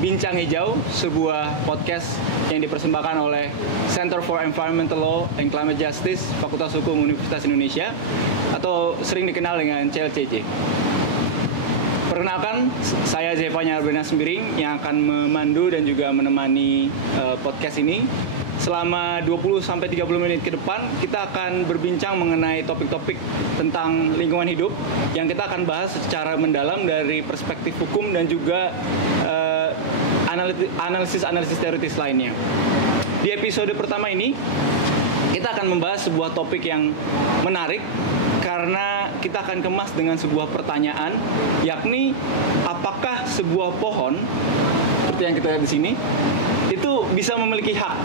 Bincang Hijau, sebuah podcast yang dipersembahkan oleh Center for Environmental Law and Climate Justice Fakultas Hukum Universitas Indonesia atau sering dikenal dengan CLCJ. Perkenalkan, saya Zevanya Arbena Sembiring yang akan memandu dan juga menemani podcast ini. Selama 20-30 menit ke depan, kita akan berbincang mengenai topik-topik tentang lingkungan hidup yang kita akan bahas secara mendalam dari perspektif hukum dan juga analisis teoritis lainnya. Di episode pertama ini, kita akan membahas sebuah topik yang menarik karena kita akan kemas dengan sebuah pertanyaan, yakni apakah sebuah pohon seperti yang kita lihat di sini itu bisa memiliki hak,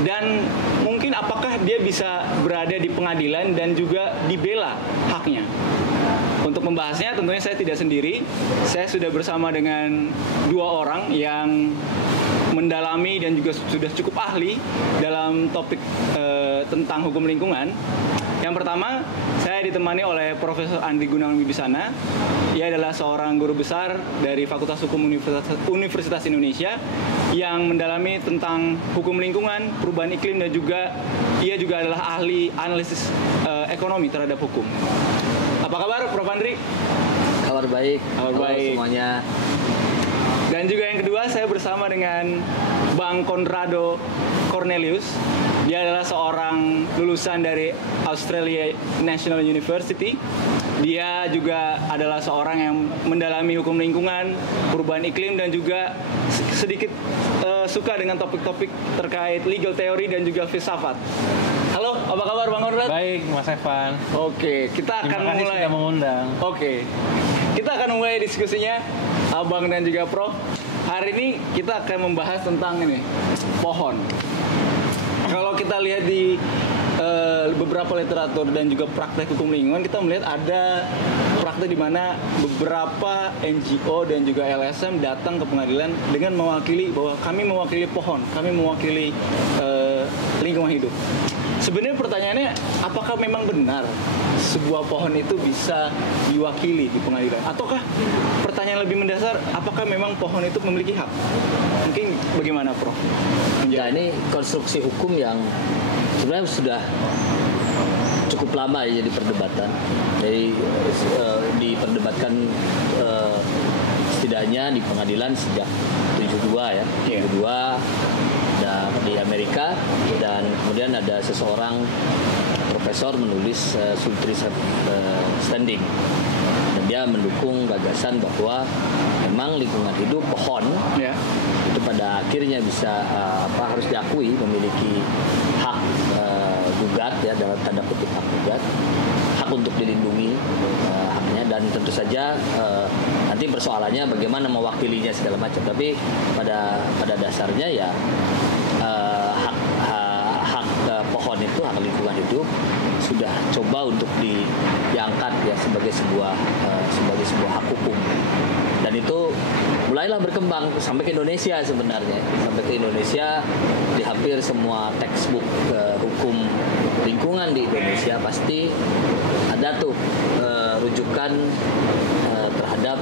dan mungkin apakah dia bisa berada di pengadilan dan juga dibela haknya. Untuk membahasnya tentunya saya tidak sendiri, saya sudah bersama dengan dua orang yang mendalami dan juga sudah cukup ahli dalam topik tentang hukum lingkungan. Yang pertama, saya ditemani oleh Profesor Andri Gunawan Wibisana. Ia adalah seorang guru besar dari Fakultas Hukum Universitas Indonesia yang mendalami tentang hukum lingkungan, perubahan iklim, dan juga ia juga adalah ahli analisis ekonomi terhadap hukum. Apa kabar, Prof. Andri? Kabar baik. Halo semuanya. Dan juga yang kedua, saya bersama dengan Bang Conrado Cornelius. Dia adalah seorang lulusan dari Australia National University. Dia juga adalah seorang yang mendalami hukum lingkungan, perubahan iklim, dan juga sedikit suka dengan topik-topik terkait legal theory dan juga filsafat. Halo, apa kabar Bang Conrad? Baik, Mas Evan. Oke, kita akan Terima kasih mulai. sudah mengundang. Oke, kita akan mulai diskusinya, Abang dan juga Prof. Hari ini kita akan membahas tentang ini, pohon. Kalau kita lihat di beberapa literatur dan juga praktek hukum lingkungan, kita melihat ada praktek di mana beberapa NGO dan juga LSM datang ke pengadilan dengan mewakili bahwa kami mewakili pohon, kami mewakili lingkungan hidup. Sebenarnya pertanyaannya, apakah memang benar sebuah pohon itu bisa diwakili di pengadilan? Ataukah pertanyaan lebih mendasar, apakah memang pohon itu memiliki hak? Mungkin bagaimana, Prof? Nah, ini konstruksi hukum yang sebenarnya sudah cukup lama ya jadi perdebatan. Jadi diperdebatkan setidaknya di pengadilan sejak 72 ya. 72 dan di Amerika, dan kemudian ada seseorang profesor menulis Sultri Standing, dan dia mendukung gagasan bahwa memang lingkungan hidup pohon itu pada akhirnya bisa harus diakui memiliki hak gugat ya, dalam tanda kutip hak gugat, hak untuk dilindungi haknya, dan tentu saja nanti persoalannya bagaimana mewakilinya segala macam, tapi pada dasarnya ya hak pohon itu, hak lingkungan hidup sudah coba untuk diangkat ya sebagai sebuah hak hukum, dan itu mulailah berkembang sampai ke Indonesia sebenarnya, sampai ke Indonesia di hampir semua textbook hukum lingkungan di Indonesia pasti ada tuh rujukan terhadap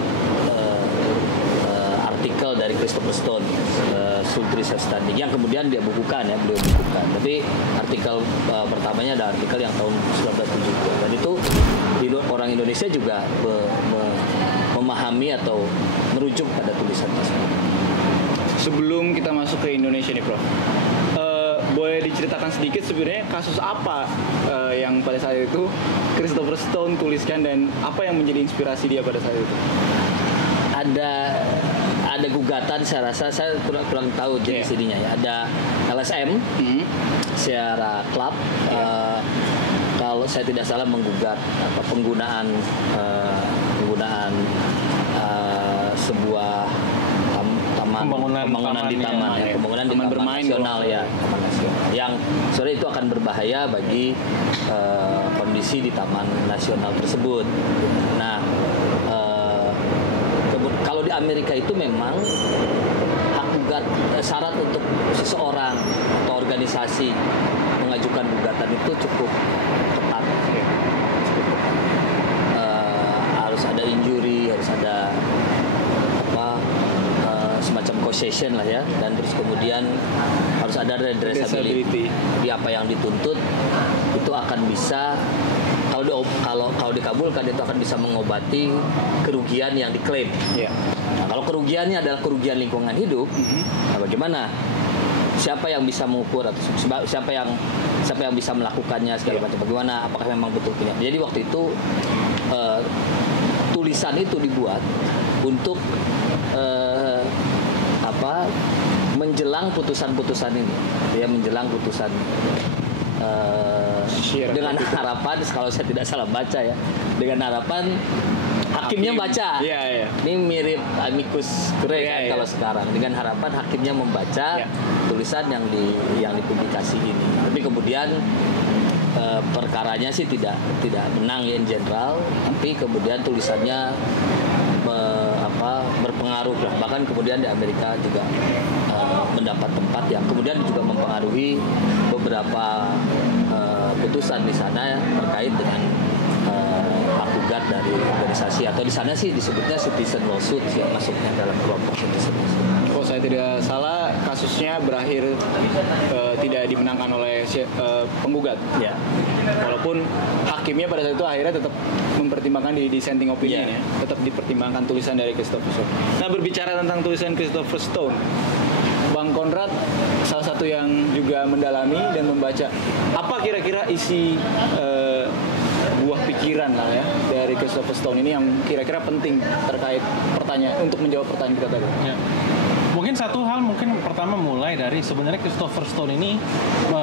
artikel dari Christopher Stone, Sultri Standing, yang kemudian dia bukukan ya, beliau bukukan. Tapi artikel pertamanya ada artikel yang tahun 1972, dan itu orang Indonesia juga memahami atau merujuk pada tulisan tersebut. Sebelum kita masuk ke Indonesia nih, Prof, boleh diceritakan sedikit sebenarnya kasus apa yang pada saat itu Christopher Stone tuliskan dan apa yang menjadi inspirasi dia pada saat itu? Ada gugatan, saya rasa saya kurang tahu jenis ininya ya. Ada LSM, Sierra Club, kalau saya tidak salah menggugat penggunaan sebuah pembangunan di taman ya, pembangunan di taman nasional ya, taman nasional, yang sebenarnya itu akan berbahaya bagi kondisi di taman nasional tersebut. Nah, kalau di Amerika itu memang hak gugat, syarat untuk seseorang atau organisasi mengajukan gugatan itu cukup ketat. Harus ada injury, harus ada retaliation lah ya, dan terus kemudian harus ada redressability. Jadi apa yang dituntut itu akan bisa, kalau dikabulkan itu akan bisa mengobati kerugian yang diklaim. Nah, kalau kerugiannya adalah kerugian lingkungan hidup, nah bagaimana? Siapa yang bisa mengukur atau siapa yang bisa melakukannya segala macam? Bagaimana? Apakah memang betul punya? Jadi waktu itu tulisan itu dibuat untuk menjelang putusan-putusan ini, ya, menjelang putusan dengan harapan, kalau saya tidak salah baca ya, dengan harapan hakimnya baca. Ini mirip amicus curiae kan kalau sekarang, dengan harapan hakimnya membaca tulisan yang dipublikasi ini. Tapi kemudian perkaranya sih tidak menang ya in general, tapi kemudian tulisannya berpengaruh lah. Bahkan kemudian di Amerika juga mendapat tempat yang kemudian juga mempengaruhi beberapa putusan di sana terkait dengan hak gugat dari organisasi, atau di sana sih disebutnya citizen lawsuit yang masuknya dalam kelompok citizen lawsuit. Kalau saya tidak salah, kasusnya berakhir tidak dimenangkan oleh penggugat. Ya. Walaupun hakimnya pada saat itu akhirnya tetap mempertimbangkan di dissenting opinion, ya, tetap dipertimbangkan tulisan dari Christopher Stone. Nah, berbicara tentang tulisan Christopher Stone, Bang Konrad salah satu yang juga mendalami dan membaca, apa kira-kira isi buah pikiran lah ya dari Christopher Stone ini yang kira-kira penting terkait pertanyaan, untuk menjawab pertanyaan kita tadi. Ya. Mungkin satu hal, pertama mulai dari sebenarnya Christopher Stone ini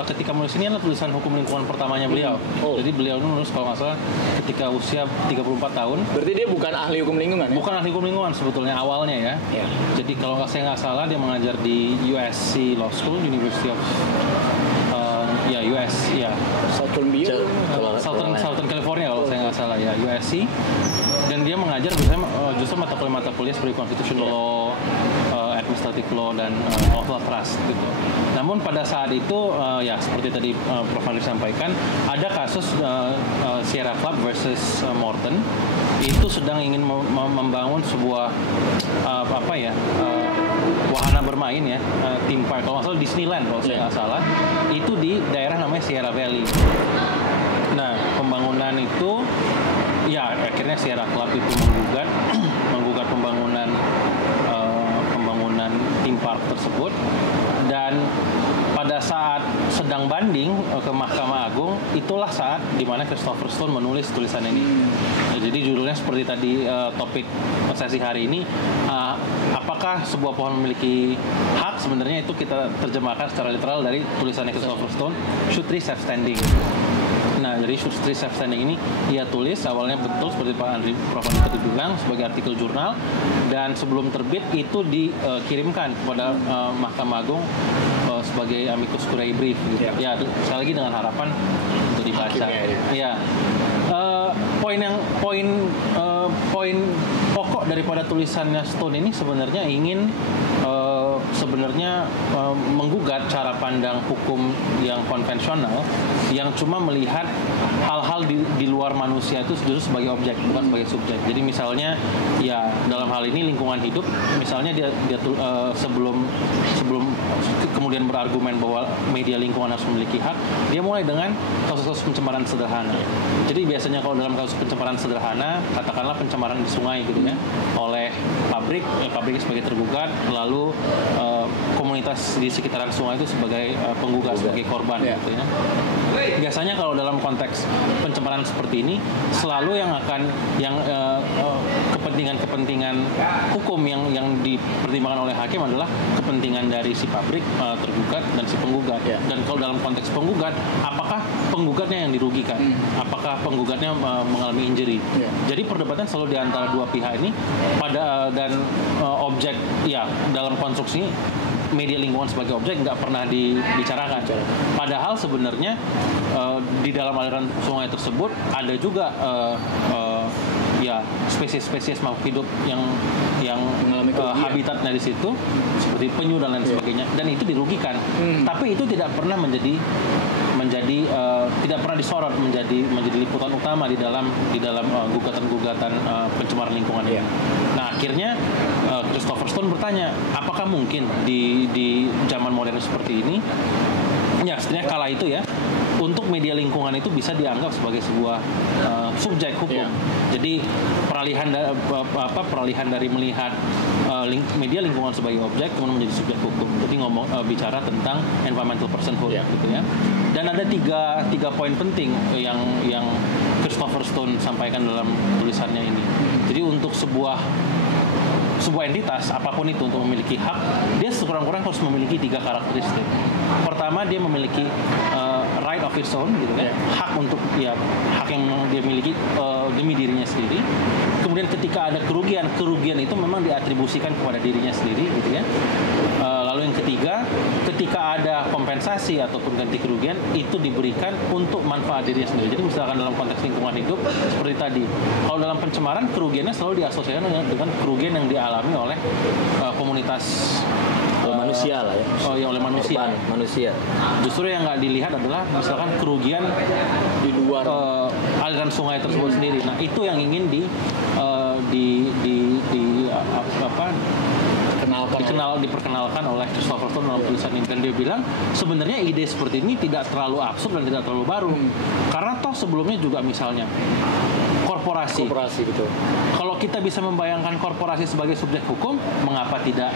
ketika menulis ini adalah tulisan hukum lingkungan pertamanya beliau. Jadi beliau nulis kalau nggak salah ketika usia 34 tahun. Berarti dia bukan ahli hukum lingkungan ya? Bukan ahli hukum lingkungan sebetulnya awalnya ya. Jadi kalau saya nggak salah dia mengajar di USC Law School, University of US ya. Southern California kalau saya nggak salah ya, USC. Dan dia mengajar biasanya justru mata kuliah seperti constitutional law, administrative law, dan law of trust gitu. Namun pada saat itu ya seperti tadi Prof. Andri sampaikan, ada kasus Sierra Club versus Morton. Itu sedang ingin membangun sebuah wahana bermain ya, theme park, kalau nggak salah Disneyland kalau saya nggak salah, itu di daerah namanya Sierra Valley. Nah, pembangunan itu ya akhirnya Sierra Club itu menggugat pembangunan theme park tersebut, dan pada saat sedang banding ke Mahkamah Agung, itulah saat dimana Christopher Stone menulis tulisan ini. Jadi judulnya seperti tadi topik sesi hari ini, apakah sebuah pohon memiliki hak? Sebenarnya itu kita terjemahkan secara literal dari tulisannya Christopher Stone, Should Trees Have Standing. Nah, jadi Should Trees Have Standing ini ia tulis awalnya betul seperti Prof. Andri tadi bilang sebagai artikel jurnal, dan sebelum terbit itu dikirimkan kepada Mahkamah Agung sebagai amicus curiae brief gitu. Ya, sekali lagi dengan harapan untuk dibaca. Ya. Poin pokok daripada tulisannya Stone ini sebenarnya ingin menggugat cara pandang hukum yang konvensional yang cuma melihat hal-hal di luar manusia itu justru sebagai objek, bukan sebagai subjek. Jadi misalnya ya dalam hal ini lingkungan hidup, misalnya dia sebelum kemudian berargumen bahwa media lingkungan harus memiliki hak, dia mulai dengan kasus-kasus pencemaran sederhana. Jadi biasanya kalau dalam kasus pencemaran sederhana, katakanlah pencemaran di sungai gitu ya, oleh pabrik sebagai tergugat, lalu komunitas di sekitaran sungai itu sebagai penggugat, sebagai korban gitu ya. Biasanya kalau dalam konteks pencemaran seperti ini, selalu yang kepentingan hukum yang dipertimbangkan oleh hakim adalah kepentingan dari si pabrik tergugat dan si penggugat. Dan kalau dalam konteks penggugat, apakah penggugatnya yang dirugikan? Apakah penggugatnya mengalami injury? Jadi perdebatan selalu di antara dua pihak ini dan objek ya dalam konstruksi media lingkungan sebagai objek nggak pernah dibicarakan. Padahal sebenarnya di dalam aliran sungai tersebut ada juga ya spesies-spesies makhluk hidup yang habitatnya di situ seperti penyu dan lain sebagainya, dan itu dirugikan. Tapi itu tidak pernah menjadi menjadi tidak pernah disorot menjadi liputan utama di dalam gugatan-gugatan pencemaran lingkungan ini. Nah, akhirnya Christopher Stone bertanya, apakah mungkin di zaman modern seperti ini, ya setidaknya kala itu ya, untuk media lingkungan itu bisa dianggap sebagai sebuah subjek hukum. Jadi peralihan dari melihat media lingkungan sebagai objek kemudian menjadi subjek hukum. Jadi bicara tentang environmental personhood gitu ya. Dan ada tiga poin penting yang Christopher Stone sampaikan dalam tulisannya ini. Jadi untuk sebuah entitas apapun itu untuk memiliki hak, dia sekurang-kurang harus memiliki 3 karakteristik. Pertama, dia memiliki right of its own gitu kan, hak untuk hak yang dia miliki demi dirinya sendiri. Kemudian ketika ada kerugian itu memang diatribusikan kepada dirinya sendiri gitu ya. Lalu yang ketiga, ketika ada kompensasi ataupun ganti kerugian itu diberikan untuk manfaat dirinya sendiri. Jadi misalkan dalam konteks lingkungan hidup seperti tadi, kalau dalam pencemaran kerugiannya selalu diasosiasikan dengan kerugian yang dialami oleh komunitas manusia lah ya. Oleh manusia. Korban manusia. Justru yang nggak dilihat adalah misalkan kerugian di luar aliran sungai tersebut sendiri. Nah, itu yang ingin diperkenalkan oleh Christopher Stone dalam tulisan ini. Dan dia bilang sebenarnya ide seperti ini tidak terlalu absurd dan tidak terlalu baru. Karena toh sebelumnya juga misalnya korporasi betul. Kalau kita bisa membayangkan korporasi sebagai subjek hukum, mengapa tidak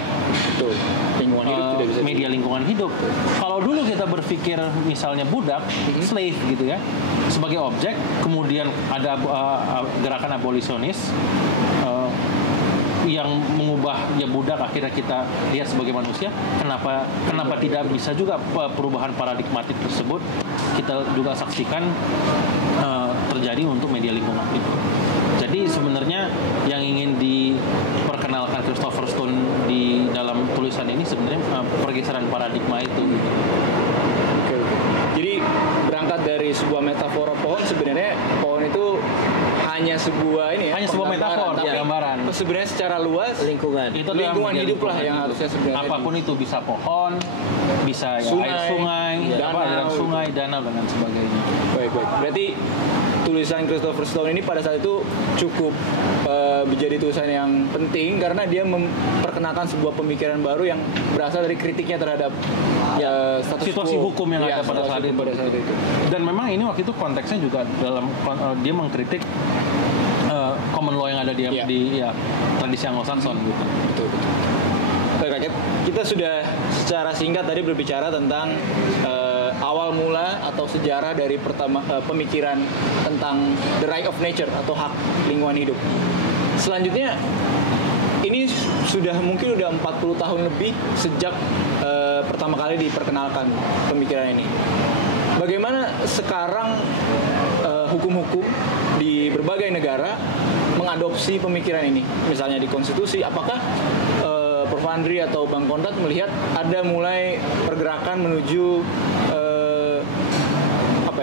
lingkungan hidup tidak bisa media lingkungan hidup? Kalau dulu kita berpikir misalnya budak, slave gitu ya, sebagai objek, kemudian ada gerakan abolisionis yang mengubah budak akhirnya kita lihat sebagai manusia. Kenapa tidak bisa juga perubahan paradigmatik tersebut kita juga saksikan terjadi untuk media lingkungan itu. Jadi sebenarnya yang ingin diperkenalkan Christopher Stone di dalam tulisan ini sebenarnya pergeseran paradigma itu gitu. Oke. Jadi berangkat dari sebuah metafora pohon, sebenarnya pohon itu hanya sebuah sebuah metafor, gambaran. Sebenarnya secara luas lingkungan hidup lah yang harusnya sebenarnya. Apapun itu, bisa pohon, bisa air sungai, danau dan sebagainya. Baik. Berarti tulisan Christopher Stone ini pada saat itu cukup menjadi tulisan yang penting karena dia memperkenalkan sebuah pemikiran baru yang berasal dari kritiknya terhadap situasi hukum yang ada pada saat itu. Dan memang ini waktu itu konteksnya juga dalam dia mengkritik common law yang ada di tradisi Anglo-Saxon gitu. Betul. Oke, kita sudah secara singkat tadi berbicara tentang awal mula atau sejarah dari pemikiran tentang the right of nature atau hak lingkungan hidup. Selanjutnya ini mungkin udah 40 tahun lebih sejak pertama kali diperkenalkan pemikiran ini. Bagaimana sekarang hukum-hukum di berbagai negara mengadopsi pemikiran ini? Misalnya di konstitusi, apakah Prof. Andri atau Bang Konrad melihat ada mulai pergerakan menuju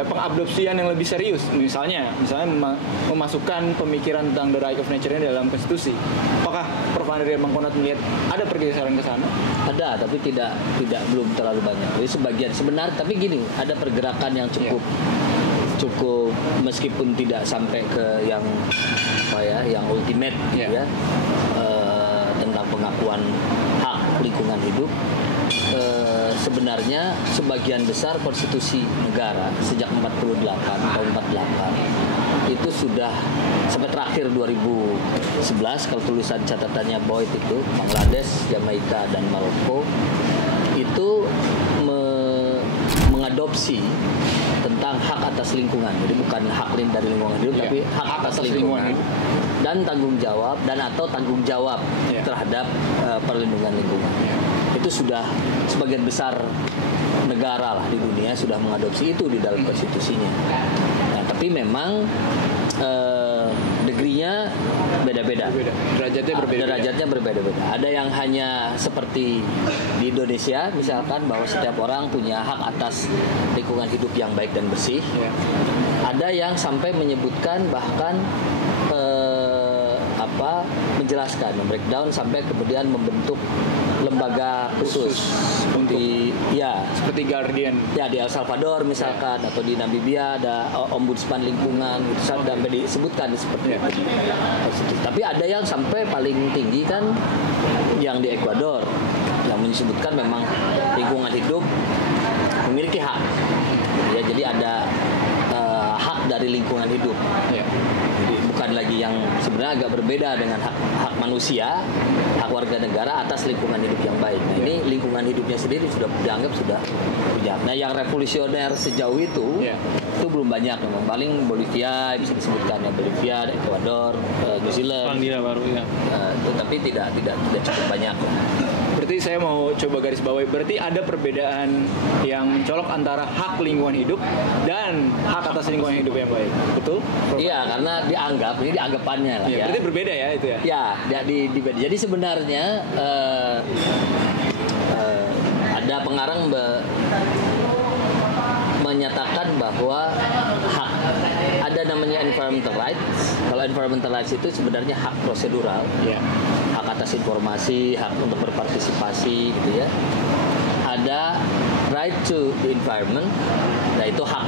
pengadopsian yang lebih serius, misalnya memasukkan pemikiran tentang the right of nature dalam konstitusi? Apakah Prof. Andri dan Bang Konrad melihat ada pergeseran ke sana? Ada, tapi belum terlalu banyak. Jadi sebagian sebenarnya, tapi gini, ada pergerakan yang cukup meskipun tidak sampai ke yang ultimate ya, tentang pengakuan hak lingkungan hidup. Sebenarnya sebagian besar konstitusi negara sejak 48 itu sudah sampai terakhir 2011 kalau tulisan catatannya Boyd itu Bangladesh, Jamaika dan Maroko itu mengadopsi tentang hak atas lingkungan. Jadi bukan hak dari lingkungan hidup tapi hak atas lingkungan dan tanggung jawab terhadap perlindungan lingkungan. Itu sudah sebagian besar negara lah di dunia sudah mengadopsi itu di dalam konstitusinya. Nah, tapi memang degree-nya beda-beda. Derajatnya berbeda-beda. Ada yang hanya seperti di Indonesia misalkan bahwa setiap orang punya hak atas lingkungan hidup yang baik dan bersih. Ada yang sampai menyebutkan bahkan menjelaskan, breakdown sampai kemudian membentuk lembaga khusus seperti seperti Guardian di El Salvador misalkan, atau di Namibia ada ombudsman lingkungan itu sampai disebutkan seperti itu. Tapi ada yang sampai paling tinggi kan yang di Ekuador yang menyebutkan memang lingkungan hidup memiliki hak. Ya, jadi ada hak dari lingkungan hidup. Jadi bukan lagi yang sebenarnya agak berbeda dengan hak manusia, hak warga negara atas lingkungan hidup yang baik. Nah, ini lingkungan hidupnya sendiri sudah dianggap sudah punya. Nah, yang revolusioner sejauh itu belum banyak memang. Paling Bolivia bisa disebutkan, ya Bolivia, Ekuador, New Zealand. Baru ya. Tapi tidak cukup banyak. Berarti saya mau coba garis bawahi, berarti ada perbedaan yang mencolok antara hak lingkungan hidup dan hak atas lingkungan hidup yang baik, betul? Iya, karena ini dianggapannya lah ya. Berarti berbeda ya itu ya? Ya, jadi sebenarnya ada pengarang menyatakan bahwa hak ada namanya environmental rights. Kalau environmental rights itu sebenarnya hak prosedural, hak atas informasi, hak untuk berpartisipasi, gitu ya. Ada right to the environment, yaitu hak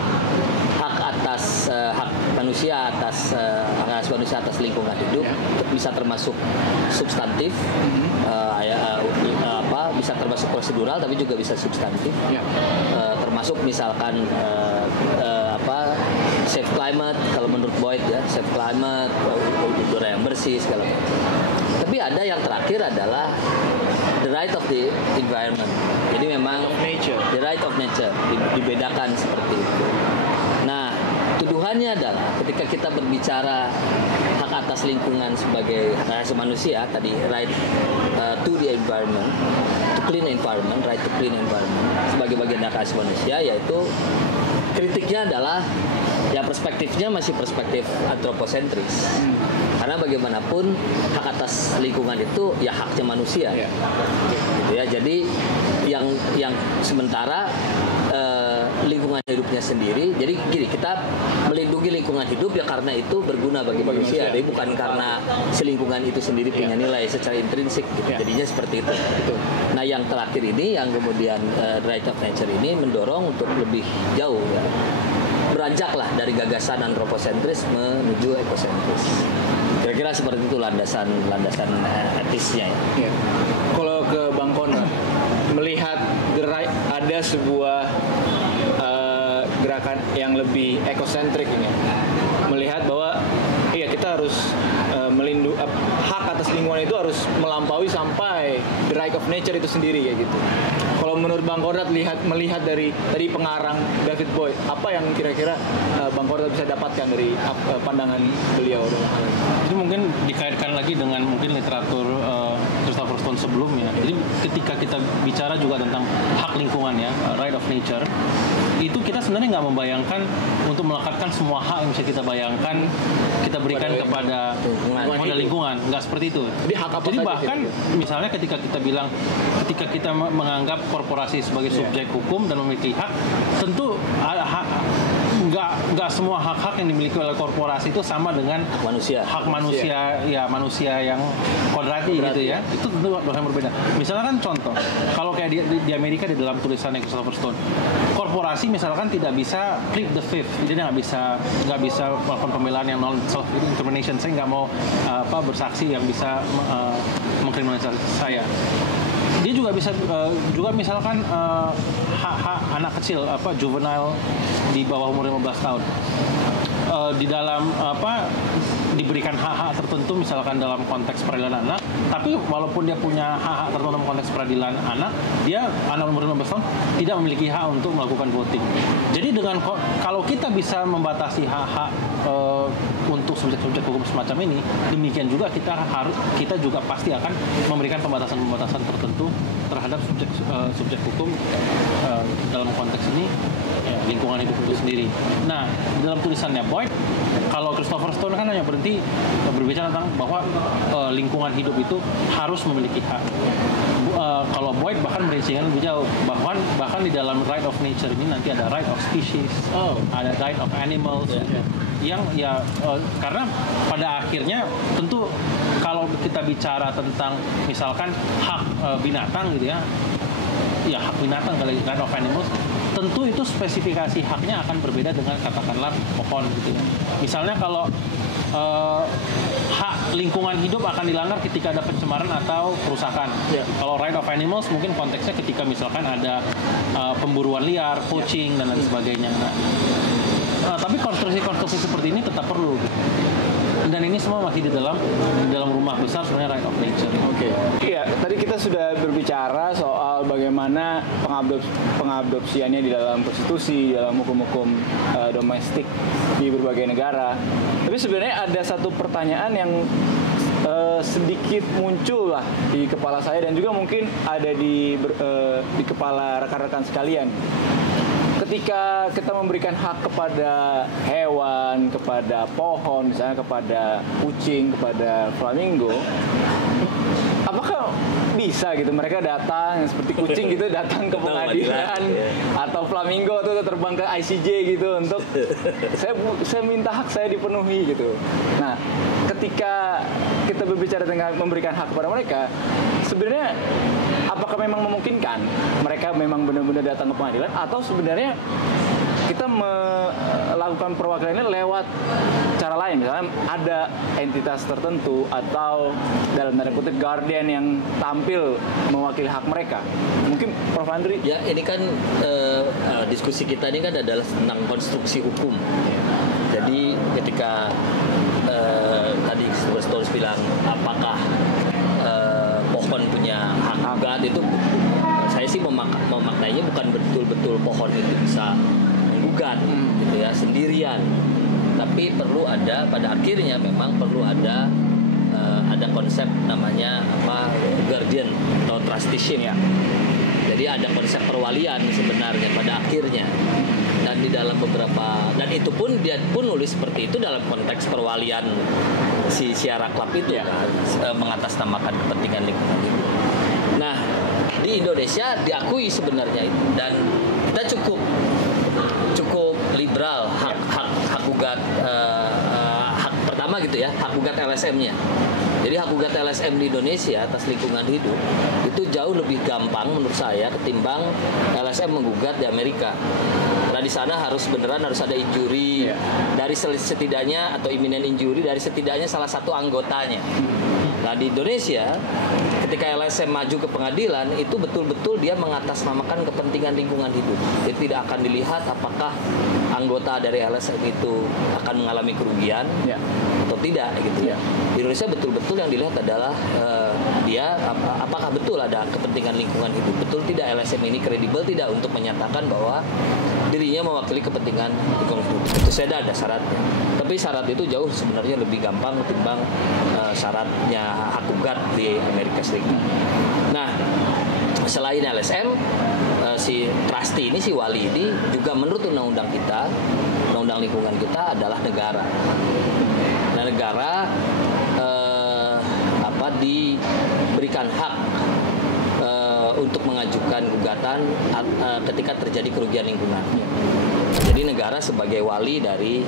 atas hak manusia atas lingkungan hidup, bisa termasuk substantif, bisa termasuk prosedural, tapi juga bisa substantif, termasuk misalkan safe climate, kalau menurut Boyd ya, safe climate, udara yang bersih segala macam. Tapi ada yang terakhir adalah the right of the environment. Jadi memang the right of nature dibedakan seperti itu. Nah, tuduhannya adalah ketika kita berbicara hak atas lingkungan sebagai hak asasi manusia, tadi right to the environment, to clean environment, right to clean environment sebagai bagian hak asasi manusia, yaitu kritiknya adalah ya perspektifnya masih perspektif antroposentris. Karena bagaimanapun hak atas lingkungan itu ya haknya manusia. Gitu ya. Jadi yang sementara lingkungan hidupnya sendiri. Jadi gini, kita melindungi lingkungan hidup ya karena itu berguna bagi manusia. Jadi bukan karena lingkungan itu sendiri punya nilai secara intrinsik. Gitu. Jadinya seperti itu. Nah, yang terakhir ini yang kemudian right of nature ini mendorong untuk lebih jauh ya. Beranjaklah dari gagasan antroposentris menuju ekosentris. Kira-kira seperti itu landasan etisnya ya. Kalau ke Bang Konrad, melihat ada sebuah gerakan yang lebih ekosentrik ini, melihat bahwa kita harus melindungi hak atas lingkungan itu harus melampaui sampai the right of nature itu sendiri kayak gitu. Kalau menurut Bang Konrad melihat dari tadi pengarang David Boyd, apa yang kira-kira Bang Konrad bisa dapatkan dari pandangan beliau dalam hal ini? Itu mungkin dikaitkan lagi dengan mungkin literatur Christopher Stone sebelumnya. Jadi ketika kita bicara juga tentang hak lingkungan ya, right of nature, itu kita sebenarnya nggak membayangkan untuk melekatkan semua hak yang bisa kita bayangkan kita berikan kepada lingkungan, nggak seperti itu. Jadi bahkan misalnya ketika kita menganggap korporasi sebagai subjek hukum dan memiliki hak, tentu nggak semua hak-hak yang dimiliki oleh korporasi itu sama dengan hak manusia yang kodrati gitu ya. Itu tentu yang berbeda. Misalnya kan contoh, kalau kayak di Amerika di dalam tulisannya Christopher Stone, korporasi misalkan tidak bisa plead the fifth, jadi dia nggak bisa melakukan pembelaan yang non self incrimination. Saya nggak mau bersaksi yang bisa mengkriminalisasi saya. Dia juga bisa misalkan hak anak kecil juvenile di bawah umur 15 tahun di dalam diberikan hak-hak tertentu misalkan dalam konteks peradilan anak, tapi walaupun dia punya hak-hak tertentu dalam konteks peradilan anak, dia anak umur 15 tahun tidak memiliki hak untuk melakukan voting. Jadi kalau kita bisa membatasi hak-hak untuk subjek-subjek hukum semacam ini, demikian juga kita juga pasti akan memberikan pembatasan-pembatasan tertentu terhadap subjek hukum dalam konteks ini lingkungan hidup itu sendiri. Nah, dalam tulisannya Boyd, kalau Christopher Stone kan hanya berhenti berbicara tentang bahwa lingkungan hidup itu harus memiliki hak. Kalau Boyd bahkan berinsikan lebih jauh, bahkan di dalam right of nature ini nanti ada right of species, ada right of animals, yang karena pada akhirnya tentu kalau kita bicara tentang misalkan hak binatang gitu ya hak binatang kali right of animals, tentu itu spesifikasi haknya akan berbeda dengan katakanlah pohon gitu ya. Misalnya kalau hak lingkungan hidup akan dilanggar ketika ada pencemaran atau kerusakan. Kalau right of animals mungkin konteksnya ketika misalkan ada pemburuan liar, poaching dan lain sebagainya. Tapi konstruksi-konstruksi seperti ini tetap perlu. Dan ini semua masih di dalam rumah besar sebenarnya right of nature. Oke. Iya, tadi kita sudah berbicara soal bagaimana pengadopsiannya di dalam konstitusi, dalam hukum-hukum domestik di berbagai negara. Tapi sebenarnya ada satu pertanyaan yang sedikit muncul lah di kepala saya dan juga mungkin ada di kepala rekan-rekan sekalian. Ketika kita memberikan hak kepada hewan, kepada pohon, misalnya kepada kucing, kepada flamingo, apakah bisa gitu mereka datang seperti kucing gitu datang ke pengadilan atau flamingo tuh terbang ke ICJ gitu untuk saya minta hak saya dipenuhi gitu. Nah, ketika kita berbicara tentang memberikan hak kepada mereka, sebenarnya apakah memang memungkinkan mereka memang benar-benar datang ke pengadilan atau sebenarnya kita melakukan perwakilannya lewat cara lain, misalnya ada entitas tertentu atau dalam tanda kutip guardian yang tampil mewakili hak mereka. Mungkin Prof. Andri? Ya, ini kan diskusi kita ini kan adalah tentang konstruksi hukum. Jadi ketika tadi Storis bilang apakah pohon punya hak gugat, itu saya sih memaknainya bukan betul-betul pohon itu bisa menggugat gitu ya sendirian, tapi perlu ada pada akhirnya memang perlu ada konsep namanya guardian atau trusteeship ya. Jadi ada konsep perwalian sebenarnya pada akhirnya. Dan di dalam dan itu pun dia pun nulis seperti itu dalam konteks perwalian si Sierra Club itu mengatasnamakan kepentingan lingkungan hidup. Nah, di Indonesia diakui sebenarnya itu dan kita cukup liberal hak gugat hak pertama gitu ya, hak gugat LSM-nya. Jadi hak gugat LSM di Indonesia atas lingkungan hidup itu jauh lebih gampang menurut saya ketimbang LSM menggugat di Amerika. Karena di sana harus ada injury dari setidaknya atau imminent injury dari setidaknya salah satu anggotanya. Nah di Indonesia ketika LSM maju ke pengadilan itu betul-betul dia mengatasnamakan kepentingan lingkungan hidup. Jadi tidak akan dilihat apakah anggota dari LSM itu akan mengalami kerugian atau tidak gitu ya. Di Indonesia betul-betul yang dilihat adalah dia apakah betul ada kepentingan lingkungan hidup, betul tidak LSM ini kredibel tidak untuk menyatakan bahwa dirinya mewakili kepentingan lingkungan hidup. Itu saya ada syaratnya. Tapi syarat itu jauh sebenarnya lebih gampang ketimbang syaratnya hak gugat di Amerika Serikat. Nah, selain LSM, si trustee ini, si wali ini juga menurut undang-undang kita, undang-undang lingkungan kita adalah negara. Nah, negara diberikan hak untuk mengajukan gugatan ketika terjadi kerugian lingkungan. Jadi negara sebagai wali dari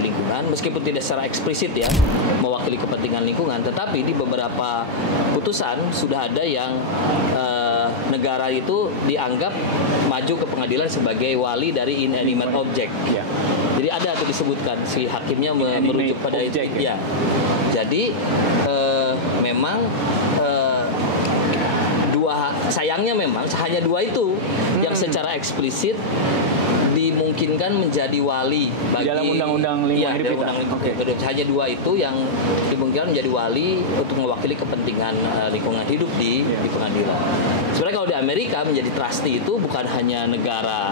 lingkungan, meskipun tidak secara eksplisit ya mewakili kepentingan lingkungan, tetapi di beberapa putusan sudah ada yang negara itu dianggap maju ke pengadilan sebagai wali dari inanimate object. Ya. Jadi ada tuh disebutkan si hakimnya merujuk pada itu. Ya. Jadi memang sayangnya memang hanya dua itu yang secara eksplisit dimungkinkan menjadi wali bagi dalam undang-undang lingkungan hidup kita. Hanya dua itu yang dimungkinkan menjadi wali untuk mewakili kepentingan lingkungan hidup di pengadilan. Sebenarnya kalau di Amerika menjadi trustee itu bukan hanya negara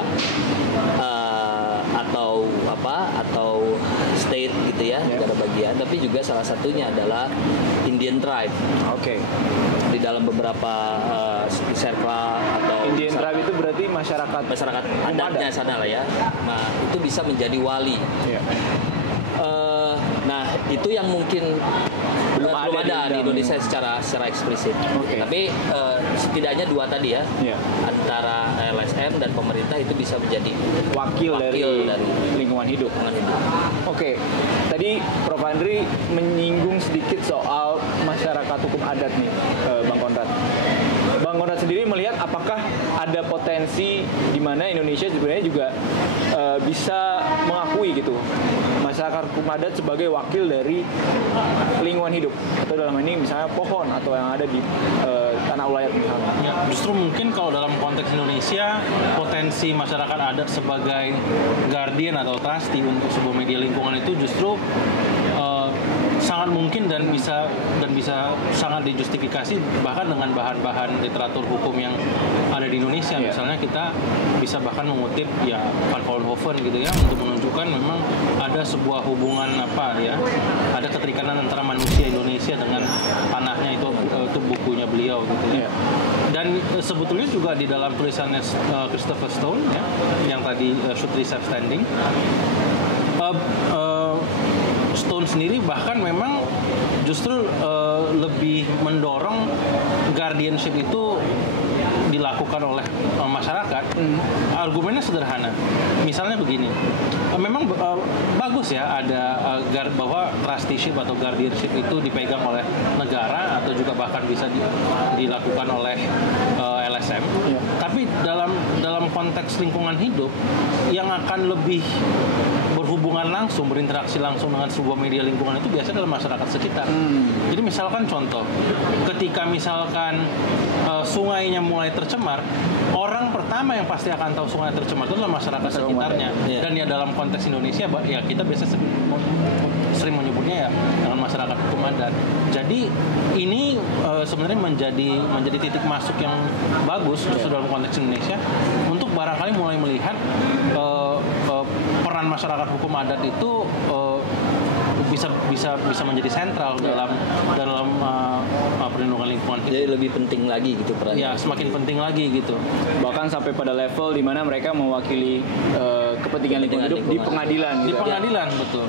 atau state gitu ya, negara bagian, tapi juga salah satunya adalah Indian tribe. Di dalam beberapa serkla atau Indian tribe itu berarti masyarakat adatnya sana lah ya. Nah, itu bisa menjadi wali. Nah, itu yang mungkin belum ada di Indonesia secara eksplisit. Tapi setidaknya dua tadi ya, antara LSM dan pemerintah itu bisa menjadi wakil dari lingkungan hidup. Tadi Prof. Prof. Andri menyinggung sedikit soal masyarakat hukum adat nih, Bang Konrad. Bang Konrad sendiri melihat apakah ada potensi di mana Indonesia sebenarnya juga bisa mengakui gitu masyarakat hukum adat sebagai wakil dari lingkungan hidup, atau dalam ini misalnya pohon atau yang ada di tanah ulayat misalnya. Ya, justru mungkin kalau dalam konteks Indonesia, potensi masyarakat adat sebagai guardian atau trustee untuk sebuah media lingkungan itu justru sangat mungkin dan bisa sangat dijustifikasi bahkan dengan bahan-bahan literatur hukum yang ada di Indonesia. Misalnya kita bisa bahkan mengutip ya Van Vollenhoven gitu ya, untuk menunjukkan memang ada sebuah hubungan ada keterikatan antara manusia Indonesia dengan tanahnya, itu bukunya beliau gitu ya. Dan sebetulnya juga di dalam tulisannya Christopher Stone ya, yang tadi Should Trees Have Standing, Stone sendiri bahkan memang justru lebih mendorong guardianship itu dilakukan oleh masyarakat. Argumennya sederhana. Misalnya begini, memang bagus ya ada bahwa trusteeship atau guardianship itu dipegang oleh negara atau juga bahkan bisa dilakukan oleh LSM. Tapi dalam konteks lingkungan hidup yang akan lebih berhubungan langsung, berinteraksi langsung dengan sebuah media lingkungan itu biasanya dalam masyarakat sekitar. Jadi misalkan contoh, ketika misalkan sungainya mulai tercemar, orang pertama yang pasti akan tahu sungai tercemar itu adalah masyarakat sekitarnya. Dan ya dalam konteks Indonesia ya kita biasa sering menyebutnya ya dengan masyarakat hukum adat. Jadi ini sebenarnya menjadi titik masuk yang bagus justru dalam konteks Indonesia untuk barangkali mulai melihat peran masyarakat hukum adat itu bisa menjadi sentral dalam perlindungan lingkungan. Jadi lebih penting lagi gitu perannya. Ya, semakin penting lagi gitu. Bahkan sampai pada level di mana mereka mewakili kepentingan lingkungan hidup di pengadilan. Di pengadilan, betul.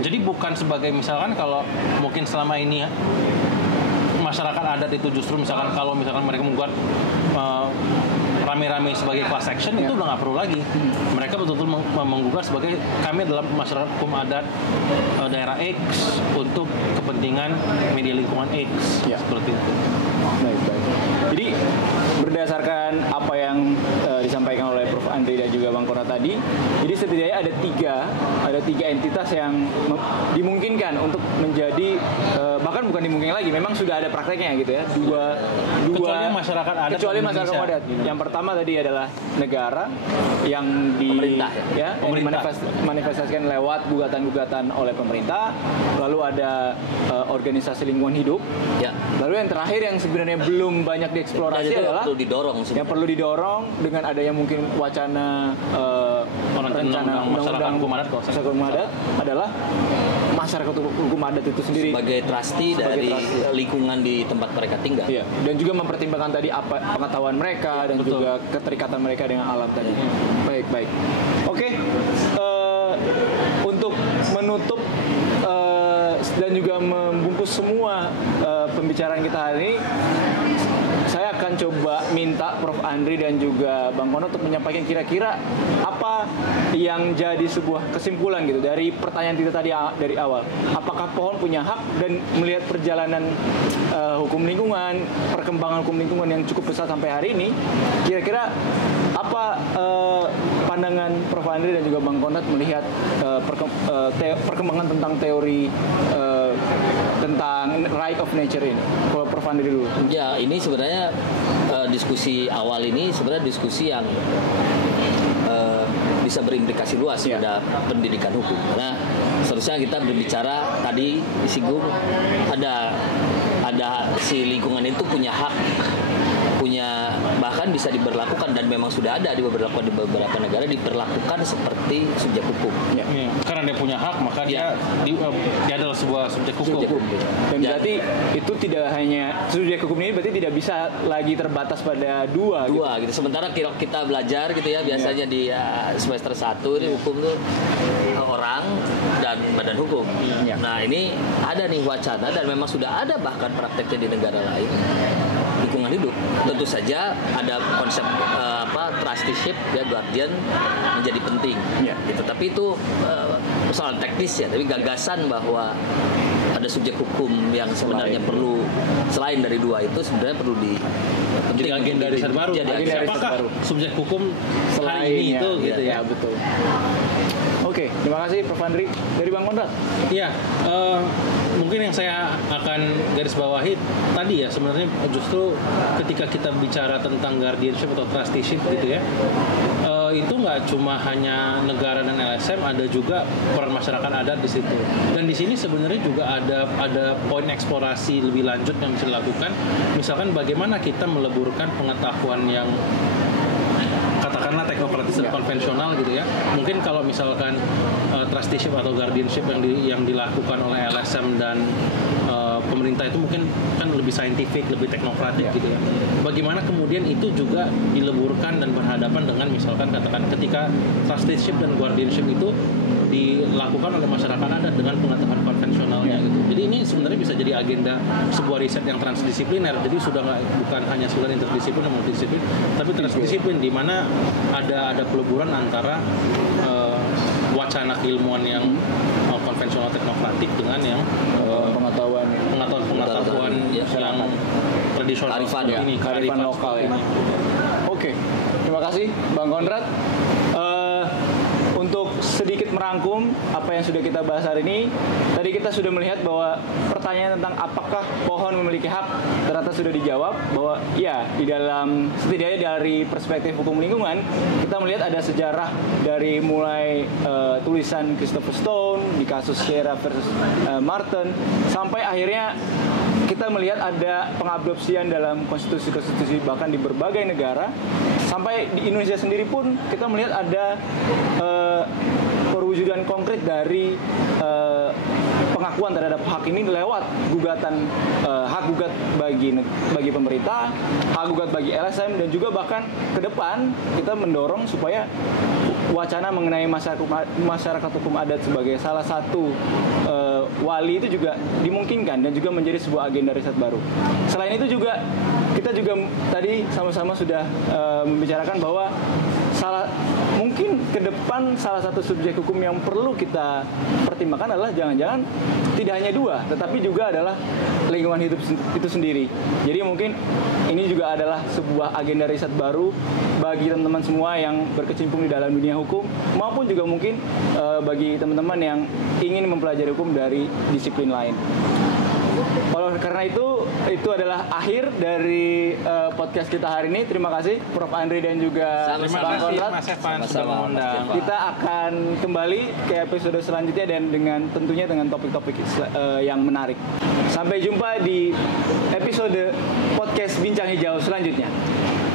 Jadi bukan sebagai misalkan kalau mungkin selama ini ya, masyarakat adat itu justru misalkan kalau misalkan mereka membuat rame-rame sebagai class action itu udah nggak perlu lagi. Mereka betul-betul menggugat sebagai kami adalah masyarakat hukum adat daerah X untuk kepentingan media lingkungan X seperti itu. Baik. Jadi berdasarkan apa yang disampaikan oleh Prof. Andri dan juga Bang Konrad tadi, jadi setidaknya ada tiga entitas yang dimungkinkan untuk menjadi bahkan bukan dimungkinkan lagi, memang sudah ada prakteknya gitu ya. Kecuali masyarakat adat. Kecuali masyarakat adat. Yang pertama tadi adalah negara yang pemerintah manifestasikan lewat gugatan-gugatan oleh pemerintah. Lalu ada organisasi lingkungan hidup. Ya. Lalu yang terakhir yang sebenarnya belum banyak dieksplorasi adalah yang perlu didorong dengan adanya mungkin wacana rencana undang-undang hukum adat adalah masyarakat hukum adat itu sendiri sebagai trustee dari lingkungan di tempat mereka tinggal. Iya. Dan juga mempertimbangkan tadi apa pengetahuan mereka dan juga keterikatan mereka dengan alam tadi. Baik. Oke. Untuk menutup dan juga membungkus semua pembicaraan kita hari ini, saya akan coba minta Prof. Andri dan juga Bang Konrad untuk menyampaikan kira-kira apa yang jadi sebuah kesimpulan gitu dari pertanyaan kita tadi dari awal. Apakah pohon punya hak, dan melihat perjalanan hukum lingkungan, perkembangan hukum lingkungan yang cukup besar sampai hari ini, kira-kira apa pandangan Prof. Andri dan juga Bang Konrad melihat perkembangan tentang teori tentang right of nature ini? Kalau Prof. Andri dulu. Ya, ini sebenarnya diskusi awal ini sebenarnya diskusi yang bisa berimplikasi luas pada pendidikan hukum. Karena seharusnya kita berbicara tadi disinggung ada si lingkungan itu punya hak, bahkan bisa diberlakukan dan memang sudah ada di beberapa negara diperlakukan seperti subjek hukum. Karena dia punya hak, maka dia adalah sebuah subjek hukum. Dan berarti itu tidak hanya subjek hukum ini berarti tidak bisa lagi terbatas pada dua gitu. Sementara kita belajar gitu ya biasanya di semester 1 ini hukum tuh orang dan badan hukum. Nah, ini ada nih wacana dan memang sudah ada bahkan prakteknya di negara lain lingkungan hidup. Tentu saja ada konsep trusteeship ya, guardian menjadi penting. Gitu. Tapi itu soal teknis ya. Tapi gagasan bahwa ada subjek hukum yang sebenarnya perlu selain dari dua itu sebenarnya perlu jadi agenda riset baru. Siapakah subjek hukum hari ini itu gitu ya? Betul. Oke, terima kasih Prof. Andri. Dari Bang Konrad. Iya, mungkin yang saya akan garis bawahi tadi ya, sebenarnya justru ketika kita bicara tentang guardianship atau trusteeship gitu ya, itu nggak cuma hanya negara dan LSM, ada juga peran masyarakat adat di situ. Dan di sini sebenarnya juga ada poin eksplorasi lebih lanjut yang bisa dilakukan. Misalkan bagaimana kita meleburkan pengetahuan yang katakanlah teknokratis dan konvensional gitu ya. Mungkin kalau misalkan trusteeship atau guardianship yang dilakukan oleh LSM dan pemerintah itu mungkin kan lebih saintifik, lebih teknokratik gitu ya. Bagaimana kemudian itu juga dileburkan dan berhadapan dengan misalkan katakan ketika trusteeship dan guardianship itu dilakukan oleh masyarakat adat dengan pengetahuan konvensionalnya gitu. Jadi ini sebenarnya bisa jadi agenda sebuah riset yang transdisipliner. Jadi sudah bukan hanya sekedar interdisiplin dan multidisiplin, tapi transdisiplin di mana ada peleburan antara wacana keilmuan yang konvensional teknokratik dengan yang pengetahuan yang tradisional ini kearifan lokal ya. Oke, terima kasih Bang Konrad. Untuk sedikit merangkum apa yang sudah kita bahas hari ini, tadi kita sudah melihat bahwa pertanyaan tentang apakah pohon memiliki hak ternyata sudah dijawab bahwa ya, di dalam setidaknya dari perspektif hukum lingkungan kita melihat ada sejarah dari mulai tulisan Christopher Stone di kasus Sierra versus Martin sampai akhirnya kita melihat ada pengadopsian dalam konstitusi-konstitusi bahkan di berbagai negara. Sampai di Indonesia sendiri pun kita melihat ada perwujudan konkret dari pengakuan terhadap hak ini lewat gugatan hak gugat bagi pemerintah, hak gugat bagi LSM, dan juga bahkan ke depan kita mendorong supaya wacana mengenai masyarakat hukum adat sebagai salah satu wali itu juga dimungkinkan dan juga menjadi sebuah agenda riset baru. Selain itu juga kita juga tadi sama-sama sudah membicarakan bahwa mungkin ke depan salah satu subjek hukum yang perlu kita pertimbangkan adalah jangan-jangan tidak hanya dua, tetapi juga adalah lingkungan hidup itu sendiri. Jadi mungkin ini juga adalah sebuah agenda riset baru bagi teman-teman semua yang berkecimpung di dalam dunia hukum, maupun juga mungkin bagi teman-teman yang ingin mempelajari hukum dari disiplin lain. Karena itu adalah akhir dari podcast kita hari ini. Terima kasih Prof. Andri dan juga Bang Konrad. Kita akan kembali ke episode selanjutnya dan tentunya dengan topik-topik yang menarik. Sampai jumpa di episode podcast Bincang Hijau selanjutnya.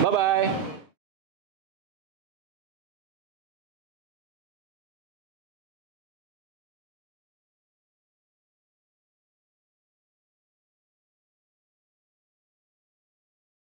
Bye-bye.